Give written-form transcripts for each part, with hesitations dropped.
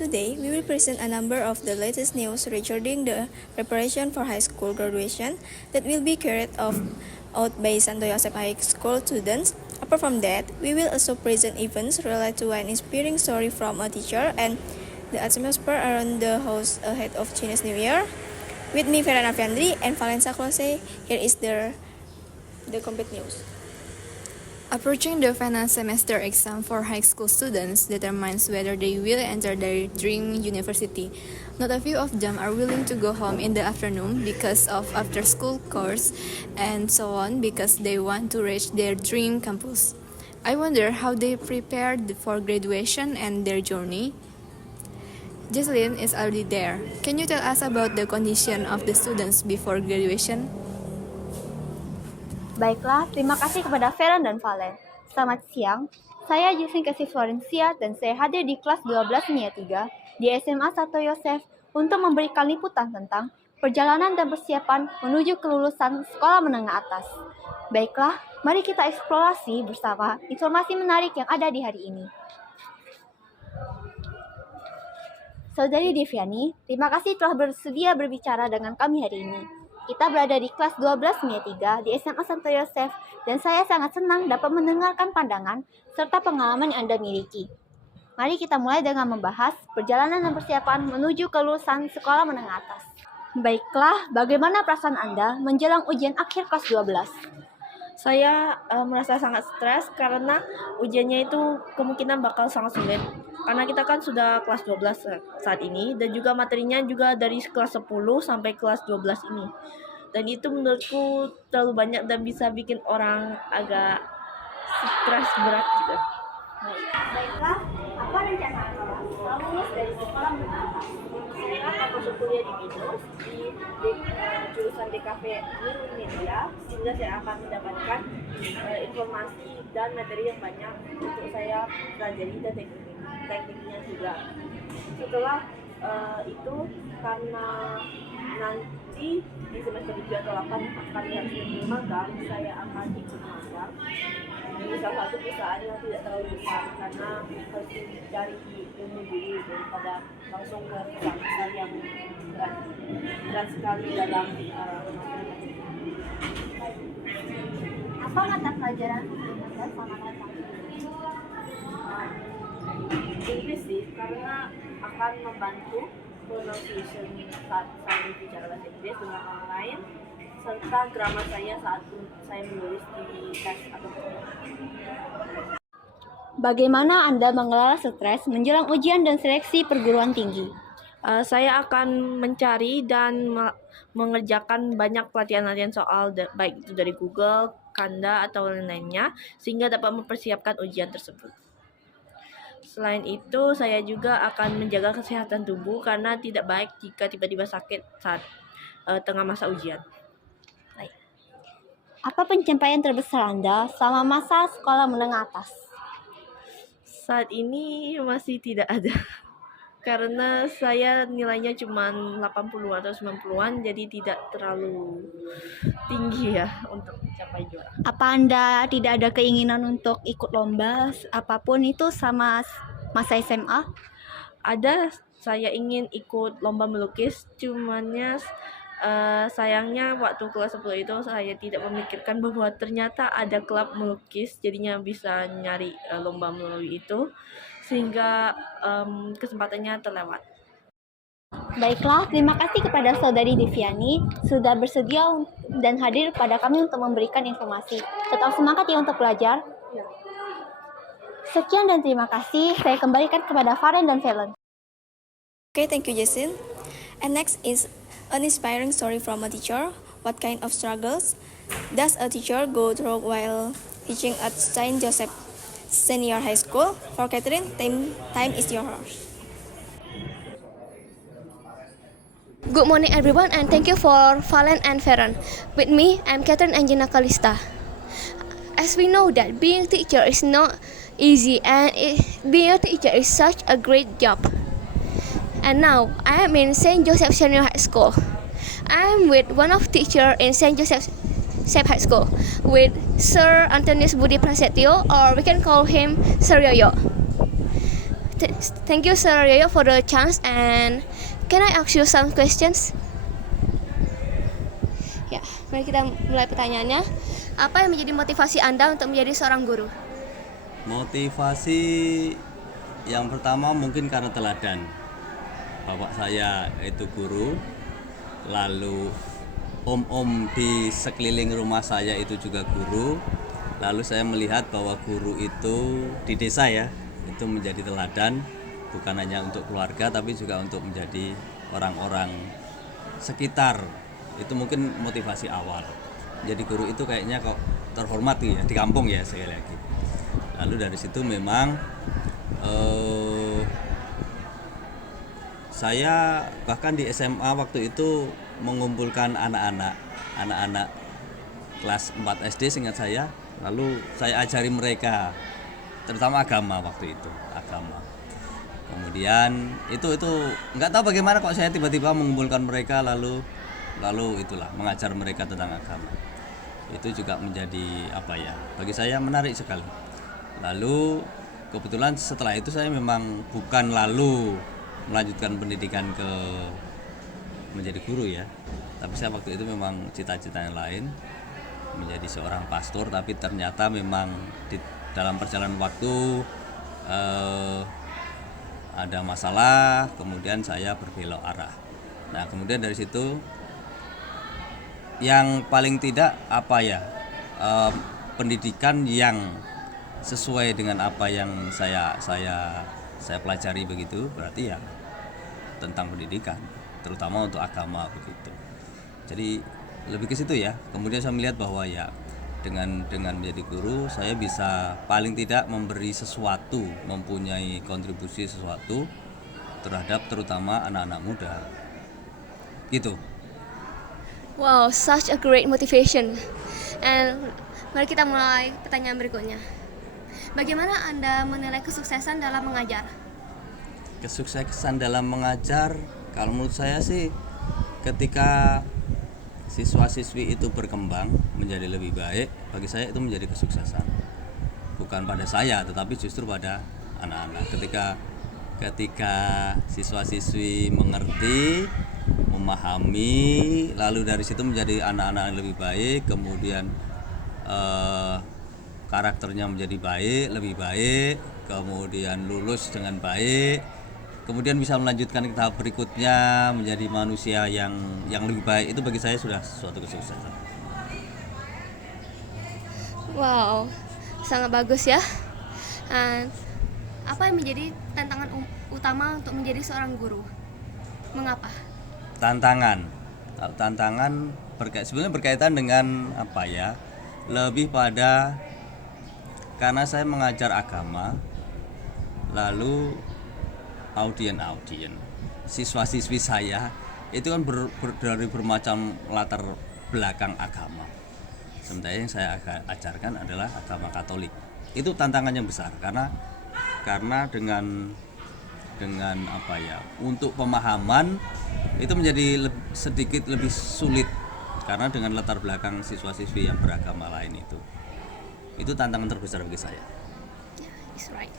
Today, we will present a number of the latest news regarding the preparation for high school graduation that will be carried out by Santo Yosef High School students. Apart from that, we will also present events related to an inspiring story from a teacher and the atmosphere around the house ahead of Chinese New Year. With me, Ferana Fiandri and Valenza Close, here is the complete news. Approaching the final semester exam for high school students determines whether they will enter their dream university. Not a few of them are willing to go home in the afternoon because of after-school course and so on because they want to reach their dream campus. I wonder how they prepared for graduation and their journey. Jesslyn is already there. Can you tell us about the condition of the students before graduation? Baiklah, terima kasih kepada Feren dan Valen. Selamat siang, saya Jesslyn Kasih Florencia dan saya hadir di kelas 12 NIA 3 di SMA Santo Yosef untuk memberikan liputan tentang perjalanan dan persiapan menuju kelulusan sekolah menengah atas. Baiklah, mari kita eksplorasi bersama informasi menarik yang ada di hari ini. Saudari Deviani, terima kasih telah bersedia berbicara dengan kami hari ini. Kita berada di kelas 12 NIA 3 di SMA Santo Yosef dan saya sangat senang dapat mendengarkan pandangan serta pengalaman yang Anda miliki. Mari kita mulai dengan membahas perjalanan dan persiapan menuju kelulusan sekolah menengah atas. Baiklah, bagaimana perasaan Anda menjelang ujian akhir kelas 12? Saya merasa sangat stres karena ujiannya itu kemungkinan bakal sangat sulit. Karena kita kan sudah kelas 12 saat ini dan juga materinya juga dari kelas 10 sampai kelas 12 ini. Dan itu menurutku terlalu banyak dan bisa bikin orang agak stres berat gitu. Baiklah, apa rencana Anda setelah lulus dari sekolah menengah atas? Saya akan masuk kuliah di BINUS di jurusan DKV Media sehingga saya akan mendapatkan informasi dan materi yang banyak untuk saya pelajari dan tekniknya juga. Setelah itu karena nanti di semester 7 atau 8 akan harus magang, saya akan ikut magang di salah satu perusahaan yang tidak terlalu besar karena harus mencari ilmu dulu daripada langsung ke perusahaan yang berat sekali dalam Apa mata pelajaran yang sama datang? Inggris sih, karena akan membantu pronunciation saat saya bicara bahasa Inggris dengan orang lain serta grammar saya saat saya menulis di tes atau Bagaimana Anda mengelola stres menjelang ujian dan seleksi perguruan tinggi? Saya akan mencari dan mengerjakan banyak pelatihan-pelatihan soal baik itu dari Google, Kanda atau lain-lainnya sehingga dapat mempersiapkan ujian tersebut. Selain itu, saya juga akan menjaga kesehatan tubuh karena tidak baik jika tiba-tiba sakit saat tengah masa ujian. Apa pencapaian terbesar Anda selama masa sekolah menengah atas? Saat ini masih tidak ada karena saya nilainya cuma 80 atau 90-an jadi tidak terlalu tinggi ya untuk mencapai juara. Apa Anda tidak ada keinginan untuk ikut lomba apapun itu sama masa SMA? Ada, saya ingin ikut lomba melukis, cumannya sayangnya waktu kelas 10 itu saya tidak memikirkan bahwa ternyata ada klub melukis, jadinya bisa nyari lomba melalui itu sehingga kesempatannya terlewat. Baiklah, terima kasih kepada Saudari Deviani sudah bersedia dan hadir pada kami untuk memberikan informasi. Tetap semangat ya untuk belajar. Sekian dan terima kasih. Saya kembalikan kepada Faren dan Valen. Okay, thank you, Jesslyn. And next is an inspiring story from a teacher. What kind of struggles does a teacher go through while teaching at Saint Joseph Senior High School? For Catherine, time is yours. Good morning everyone and thank you for Valen and Feren. With me, I'm Catherine Angelina Kalista. As we know that being a teacher is not easy and being a teacher is such a great job. And now, I am in St. Joseph Senior High School. I am with one of teacher in St. Joseph High School with Sir Antonius Budi Prasetyo, or we can call him Sir Yoyo. Thank you Sir Yoyo for the chance, and can I ask you some questions? Ya, mari kita mulai pertanyaannya. Apa yang menjadi motivasi Anda untuk menjadi seorang guru? Motivasi yang pertama mungkin karena teladan. Bapak saya itu guru, lalu om-om di sekeliling rumah saya itu juga guru. Lalu saya melihat bahwa guru itu di desa ya, itu menjadi teladan, bukan hanya untuk keluarga tapi juga untuk menjadi orang-orang sekitar. Itu mungkin motivasi awal. Jadi guru itu kayaknya kok terhormat ya di kampung ya, sekali lagi. Lalu dari situ memang saya bahkan di SMA waktu itu mengumpulkan anak-anak kelas 4 SD seingat saya, lalu saya ajari mereka terutama agama waktu itu, agama. Kemudian itu nggak tahu bagaimana kok saya tiba-tiba mengumpulkan mereka lalu itulah mengajar mereka tentang agama. Itu juga menjadi bagi saya menarik sekali. Lalu kebetulan setelah itu saya memang bukan lalu melanjutkan pendidikan ke menjadi guru ya, tapi saya waktu itu memang cita-cita yang lain, menjadi seorang pastor, tapi ternyata memang di dalam perjalanan waktu ada masalah, kemudian saya berbelok arah. Nah kemudian dari situ yang paling tidak pendidikan yang sesuai dengan apa yang saya pelajari begitu, berarti ya tentang pendidikan terutama untuk agama begitu. Jadi lebih ke situ ya. Kemudian saya melihat bahwa ya dengan menjadi guru saya bisa paling tidak memberi sesuatu, mempunyai kontribusi sesuatu terhadap terutama anak-anak muda gitu. Wow, such a great motivation. And mari kita mulai pertanyaan berikutnya. Bagaimana Anda menilai kesuksesan dalam mengajar? Kesuksesan dalam mengajar, kalau menurut saya sih ketika siswa-siswi itu berkembang menjadi lebih baik, bagi saya itu menjadi kesuksesan. Bukan pada saya, tetapi justru pada anak-anak. Ketika siswa-siswi mengerti, memahami, lalu dari situ menjadi anak-anak yang lebih baik, kemudian karakternya menjadi baik, lebih baik, kemudian lulus dengan baik, kemudian bisa melanjutkan ke tahap berikutnya menjadi manusia yang lebih baik, itu bagi saya sudah suatu kesuksesan. Wow, sangat bagus ya. And apa yang menjadi tantangan utama untuk menjadi seorang guru? Mengapa? Tantangan sebenarnya berkaitan dengan lebih pada karena saya mengajar agama, lalu audien siswa-siswi saya itu kan dari bermacam latar belakang agama. Sementara yang saya ajarkan adalah agama Katolik. Itu tantangan yang besar karena dengan untuk pemahaman itu menjadi sedikit lebih sulit karena dengan latar belakang siswa-siswi yang beragama lain itu tantangan terbesar bagi saya. It's right.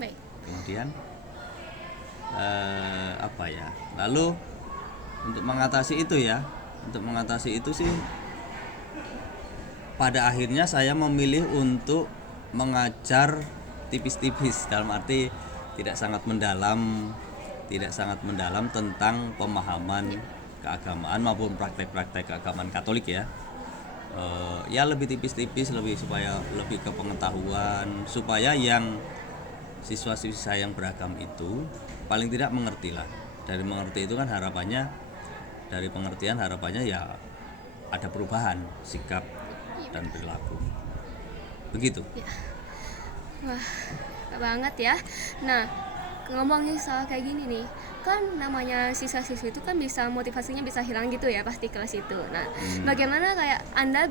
Baik. Kemudian lalu untuk mengatasi itu sih pada akhirnya saya memilih untuk mengajar tipis-tipis, dalam arti tidak sangat mendalam tentang pemahaman keagamaan maupun praktek-praktek keagamaan Katolik ya. Ya lebih tipis-tipis, supaya lebih ke pengetahuan, supaya yang siswa-siswi saya yang beragam itu paling tidak mengerti lah. Dari mengerti itu kan harapannya, dari pengertian harapannya ya ada perubahan sikap dan perilaku begitu ya. Wah, banget ya. Nah, ngomongin soal kayak gini nih, kan namanya siswa-siswi itu kan bisa motivasinya bisa hilang gitu ya pasti kelas itu. Nah, bagaimana kayak Anda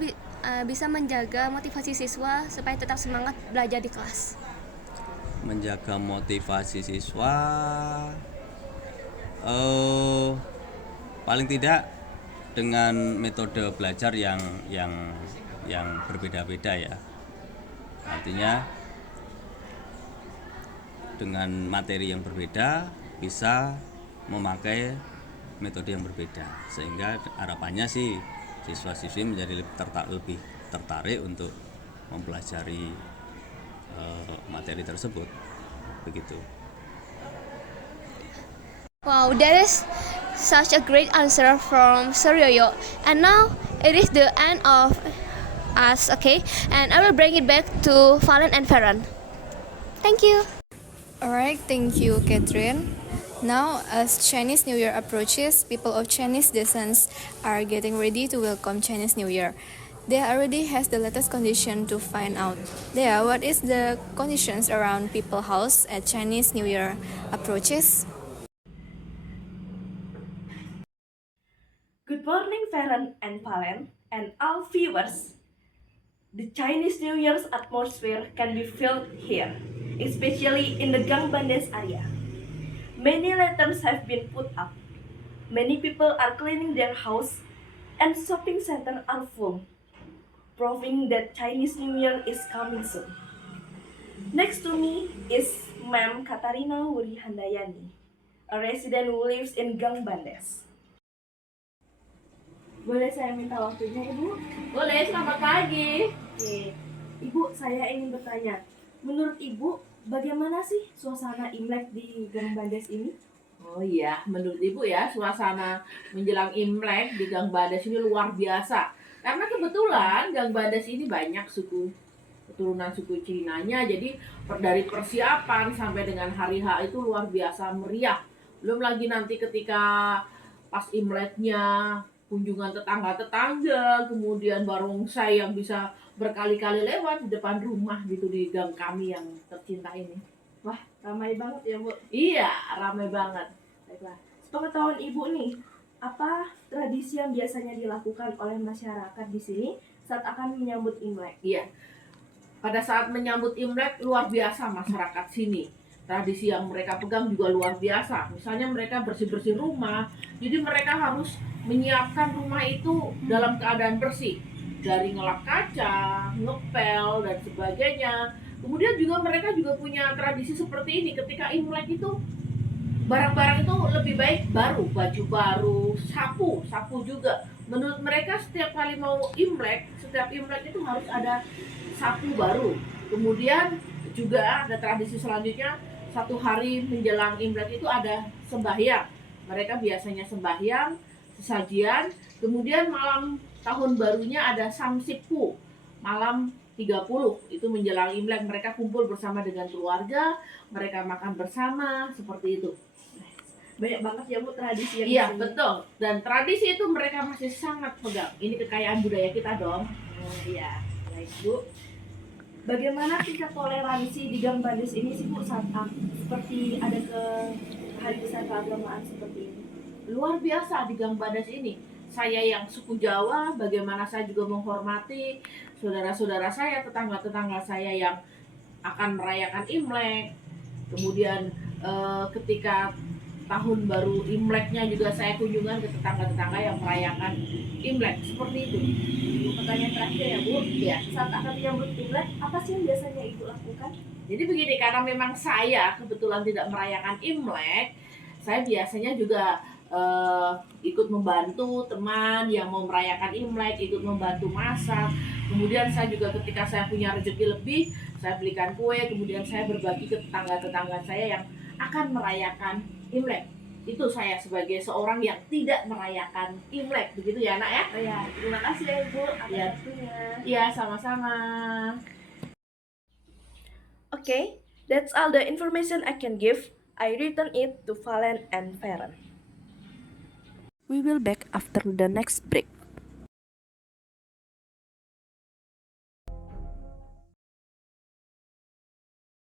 bisa menjaga motivasi siswa supaya tetap semangat belajar di kelas? Menjaga motivasi siswa paling tidak dengan metode belajar yang berbeda-beda ya. Artinya dengan materi yang berbeda bisa memakai metode yang berbeda, sehingga harapannya sih siswa-siswi menjadi lebih tertarik untuk mempelajari materi tersebut, begitu. Wow, that is such a great answer from Sir Yoyo. And now it is the end of us, okay? And I will bring it back to Valen and Farron. Thank you. Alright, thank you, Catherine. Now, as Chinese New Year approaches, people of Chinese descent are getting ready to welcome Chinese New Year. They already has the latest condition to find out. There, what is the conditions around people house at Chinese New Year approaches? Good morning, Farron and Valen, and all viewers. The Chinese New Year's atmosphere can be felt here, especially in the Gangbandes area. Many lanterns have been put up. Many people are cleaning their house, and shopping centers are full, proving that Chinese New Year is coming soon. Next to me is Ma'am Katarina Wuri Handayani, a resident who lives in Gangbandes. Boleh saya minta waktunya, Ibu? Boleh, selamat pagi. Oke. Ibu, saya ingin bertanya. Menurut Ibu, bagaimana sih suasana Imlek di Gang Bandes ini? Oh iya, menurut Ibu ya, suasana menjelang Imlek di Gang Bandes ini luar biasa. Karena kebetulan Gang Bandes ini banyak keturunan suku Cinanya, jadi dari persiapan sampai dengan hari H itu luar biasa meriah. Belum lagi nanti ketika pas Imleknya, kunjungan tetangga-tetangga, kemudian barongsai yang bisa berkali-kali lewat di depan rumah gitu di gang kami yang tercinta ini. Wah, ramai banget ya, Bu. Iya, ramai banget. Baiklah. Sepengetahuan Ibu nih, apa tradisi yang biasanya dilakukan oleh masyarakat di sini saat akan menyambut Imlek? Iya. Pada saat menyambut Imlek luar biasa masyarakat sini. Tradisi yang mereka pegang juga luar biasa. Misalnya mereka bersih-bersih rumah, jadi mereka harus menyiapkan rumah itu dalam keadaan bersih. Dari ngelap kaca, ngepel, dan sebagainya. Kemudian juga mereka juga punya tradisi seperti ini. Ketika Imlek itu, barang-barang itu lebih baik baru. Baju baru, sapu juga. Menurut mereka setiap kali mau Imlek, setiap Imlek itu harus ada sapu baru. Kemudian juga ada tradisi selanjutnya, satu hari menjelang Imlek itu ada sembahyang. Mereka biasanya sembahyang, sesajian, kemudian malam tahun barunya ada samsipu, malam 30, itu menjelang Imlek mereka kumpul bersama dengan keluarga, mereka makan bersama, seperti itu. Banyak banget ya, Bu, tradisi yang Iya, di sini. betul. Dan tradisi itu mereka masih sangat pegang. Ini kekayaan budaya kita dong. Oh, iya. Baik, Bu. Bagaimana tingkat toleransi di Gang Bandes ini sih, Bu, saat seperti ada ke hari besar keagamaan seperti ini? Luar biasa di Gang Bandes ini. Saya yang suku Jawa, bagaimana saya juga menghormati saudara-saudara saya, tetangga-tetangga saya yang akan merayakan Imlek. Kemudian ketika tahun baru Imleknya juga saya kunjungan ke tetangga-tetangga yang merayakan Imlek. Seperti itu. Pertanyaan terakhir ya, Bu. Ya. Saat akan menyambut Imlek, apa sih yang biasanya Ibu lakukan? Jadi begini, karena memang saya kebetulan tidak merayakan Imlek, saya biasanya juga ikut membantu teman yang mau merayakan Imlek, ikut membantu masak. Kemudian saya juga ketika saya punya rezeki lebih, saya belikan kue, kemudian saya berbagi ke tetangga-tetangga saya yang akan merayakan Imlek. Itu saya sebagai seorang yang tidak merayakan Imlek, begitu ya, Nak ya? Oh ya, terima kasih ya, Ibu atas Ya. waktunya. Iya, sama-sama. Okay, that's all the information I can give. I return it to Valen and Farron. We will back after the next break.